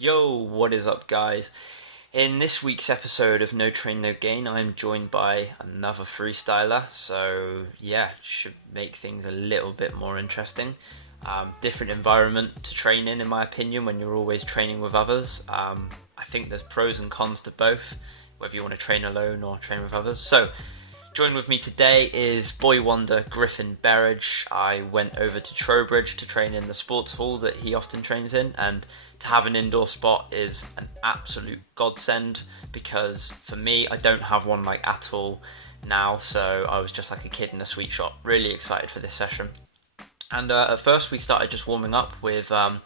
Yo, what is up, guys? In this week's episode of No Train No Gain, I'm joined by another freestyler, so yeah, should make things a little bit more interesting. Different environment to train in my opinion, when you're always training with others. I think there's pros and cons to both, whether you want to train alone or train with others. So, joined with me today is boy wonder Griffin Berridge. I went over to Trowbridge to train in the sports hall that he often trains in, and to have an indoor spot is an absolute godsend, because for me, I don't have one like at all now, so I was just like a kid in a sweet shop. Really excited for this session. And at first we started just warming up with the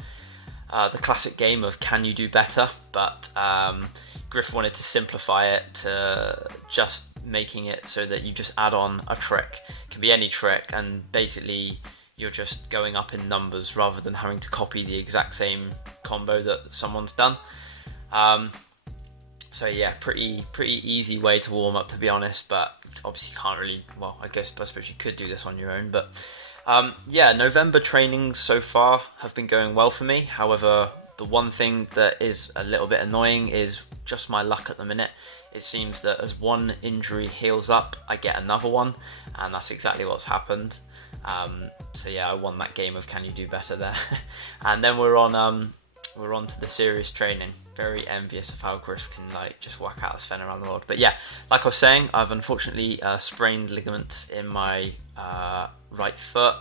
classic game of Can You Do Better, but Griff wanted to simplify it to just making it so that you just add on a trick. It can be any trick, and basically you're just going up in numbers rather than having to copy the exact same combo that someone's done. So yeah, pretty easy way to warm up, to be honest, but obviously you can't really, well, I suppose you could do this on your own, but yeah, November trainings so far have been going well for me. However, the one thing that is a little bit annoying is just my luck at the minute. It seems that as one injury heals up, I get another one, and that's exactly what's happened. So yeah, I won that game of Can You Do Better there. And then we're on to the serious training. Very envious of how Griff can like just whack out his fen around the world. But yeah, like I was saying, I've unfortunately sprained ligaments in my right foot.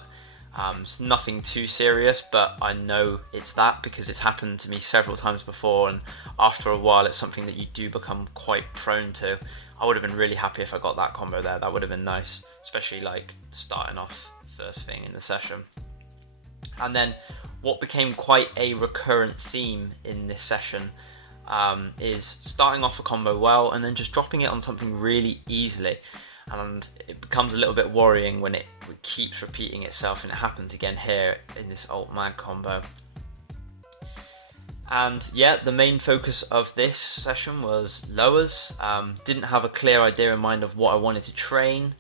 It's nothing too serious, but I know it's that because it's happened to me several times before, and after a while it's something that you do become quite prone to. I would have been really happy if I got that combo there. That would have been nice, especially like starting off first thing in the session. And then what became quite a recurrent theme in this session is starting off a combo well and then just dropping it on something really easily. And it becomes a little bit worrying when it keeps repeating itself, and it happens again here in this alt mag combo. And yeah, the main focus of this session was lowers. Didn't have a clear idea in mind of what I wanted to train,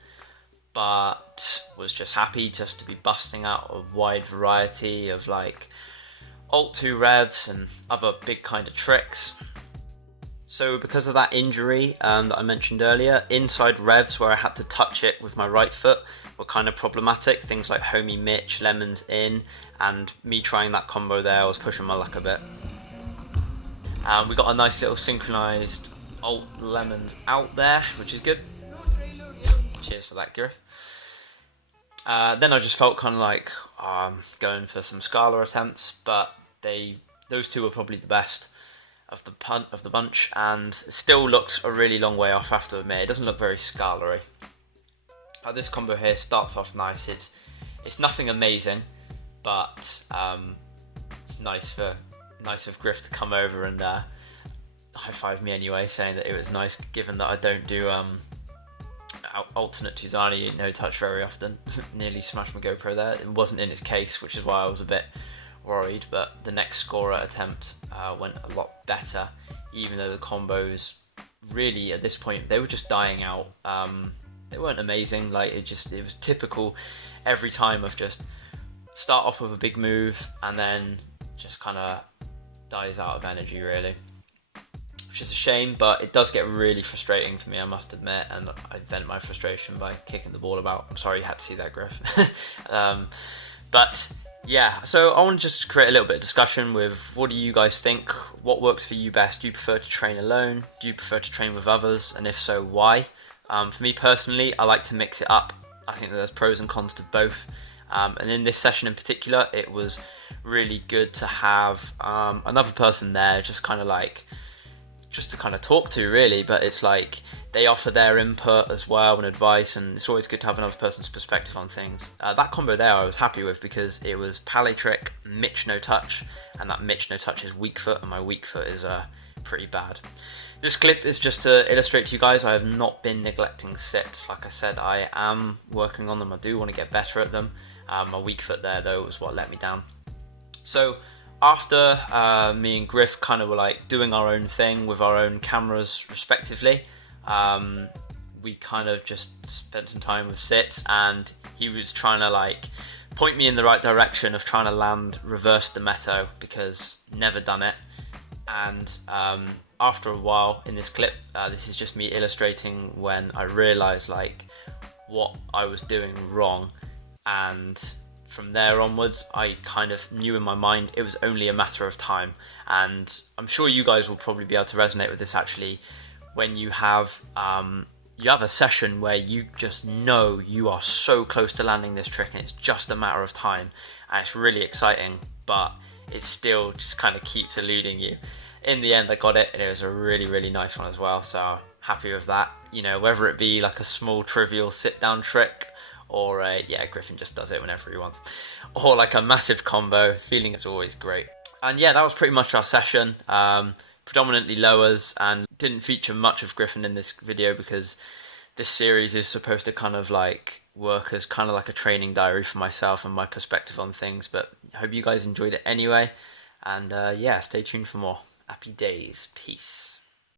but was just happy just to be busting out a wide variety of like alt 2 revs and other big kind of tricks. So because of that injury that I mentioned earlier, inside revs where I had to touch it with my right foot were kind of problematic. Things like Homie Mitch, Lemons in, and me trying that combo there, I was pushing my luck a bit. We got a nice little synchronized alt Lemons out there, which is good. Cheers for that, Griff. Then I just felt kind of like going for some Scala attempts, but those two were probably the best of the bunch, and it still looks a really long way off, I have to admit. It doesn't look very Scala-y. This combo here starts off nice. It's nothing amazing, but it's nice of Griff to come over and high five me anyway, saying that it was nice, given that I don't do alternate Tuzani no touch very often. Nearly smashed my GoPro there. It wasn't in its case, which is why I was a bit worried, but the next scorer attempt went a lot better, even though the combos really at this point they were just dying out. They weren't amazing. Like it was typical every time of just start off with a big move and then just kind of dies out of energy, really, which is a shame, but it does get really frustrating for me, I must admit, and I vent my frustration by kicking the ball about. I'm sorry you had to see that, Griff. But yeah, so I want to just create a little bit of discussion with what do you guys think? What works for you best? Do you prefer to train alone? Do you prefer to train with others? And if so, why? For me personally, I like to mix it up. I think that there's pros and cons to both. And in this session in particular, it was really good to have another person there, just to kind of talk to, really. But it's like they offer their input as well and advice, and it's always good to have another person's perspective on things. That combo there I was happy with because it was Pally trick, Mitch no touch, and that Mitch no touch is weak foot, and my weak foot is pretty bad. This clip is just to illustrate to you guys I have not been neglecting sits. Like I said, I am working on them. I do want to get better at them. My weak foot there though was what let me down. So after me and Griff kind of were like doing our own thing with our own cameras respectively, we kind of just spent some time with sits, and he was trying to like point me in the right direction of trying to land reverse Demetto, because never done it. And after a while in this clip, this is just me illustrating when I realized like what I was doing wrong, and from there onwards I kind of knew in my mind it was only a matter of time. And I'm sure you guys will probably be able to resonate with this actually, when you have a session where you just know you are so close to landing this trick and it's just a matter of time, and it's really exciting, but it still just kind of keeps eluding you. In the end I got it, and it was a really nice one as well, so happy with that. You know, whether it be like a small trivial sit down trick, or yeah, Griffin just does it whenever he wants, or like a massive combo, feeling is always great. And yeah, that was pretty much our session. Predominantly lowers, and didn't feature much of Griffin in this video because this series is supposed to kind of like work as kind of like a training diary for myself and my perspective on things. But I hope you guys enjoyed it anyway, and yeah, stay tuned for more. Happy days. Peace.